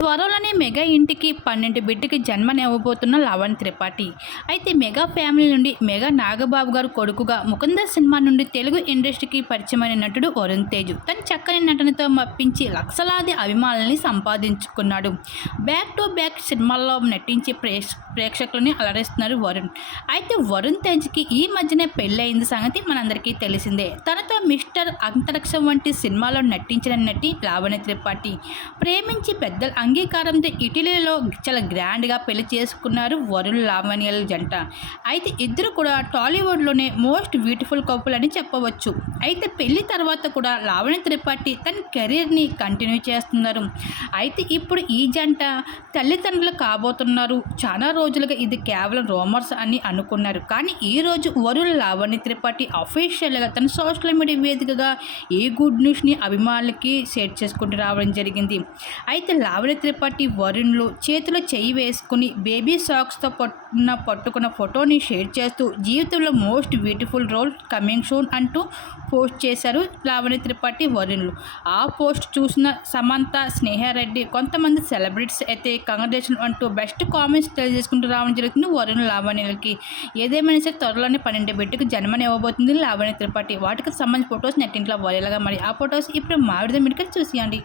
త్వరలోనే మెగా ఇంటికి పన్నెండు బిడ్డకి జన్మనివ్వబోతున్న లవణ్ త్రిపాఠి. అయితే మెగా ఫ్యామిలీ నుండి మెగా నాగబాబు గారు కొడుకుగా ముకుంద సినిమా నుండి తెలుగు ఇండస్ట్రీకి పరిచయమైన నటుడు వరుణ్ తేజ్. తన చక్కని నటనతో మప్పించి లక్షలాది అభిమానుల్ని సంపాదించుకున్నాడు. బ్యాక్ టు బ్యాక్ సినిమాల్లో నటించి ప్రేక్ష ప్రేక్షకులని అలరిస్తున్నారు వరుణ్. అయితే వరుణ్ తేజ్కి ఈ మధ్యనే పెళ్ళయింది సంగతి మనందరికీ తెలిసిందే. తనతో మిస్టర్ అంతరిక్షం వంటి సినిమాలో నటించిన నటి లావణ్య త్రిపాఠి. ప్రేమించి పెద్దలు అంగీకారంతో ఇటలీలో చాలా గ్రాండ్గా పెళ్ళి చేసుకున్నారు వరుణ్ లావణ్యల జంట. అయితే ఇద్దరు కూడా టాలీవుడ్లోనే మోస్ట్ బ్యూటిఫుల్ కపుల్ అని చెప్పవచ్చు. అయితే పెళ్ళి తర్వాత కూడా లావణ్య త్రిపాఠి తన కెరీర్ని కంటిన్యూ చేస్తున్నారు. అయితే ఇప్పుడు ఈ జంట తల్లిదండ్రులు కాబోతున్నారు. చాలా రోజులుగా ఇది కేవలం రోమర్స్ అని అనుకున్నారు. కానీ ఈ రోజు వరుణ్ లావణ్య త్రిపాఠి అఫీషియల్గా తన సోషల్ మీడియా వేదికగా ఈ గుడ్ న్యూస్ని అభిమానులకి షేర్ చేసుకుంటూ రావడం జరిగింది. అయితే లావణ్య త్రిపాఠి వరుణ్లు చేతిలో చెయ్యి వేసుకుని బేబీ సాక్స్తో పట్టున్న పట్టుకున్న ఫోటోని షేర్ చేస్తూ జీవితంలో most beautiful role coming soon అంటూ పోస్ట్ చేశారు లావణ్య త్రిపాఠి వరుణ్లు. ఆ పోస్ట్ చూసిన సమంత స్నేహారెడ్డి కొంతమంది సెలబ్రిటీస్ అయితే కంగ్రాచులేషన్ అంటూ బెస్ట్ కామెంట్స్ తెలియజేసుకుంటూ రావడం జరుగుతుంది వరుణ్ లావణ్యలకి. ఏదేమైనా సరే త్వరలోనే పన్నెండు బిడ్డకు జన్మని ఇవ్వబోతుంది లావణ్య త్రిపాఠి వాటికి సంబంధించిన ఫొటోస్ నెట్టింట్లో వరేలాగా మరి ఆ ఫొటోస్ ఇప్పుడు మావిడిద మెడికల్ చూసియండి.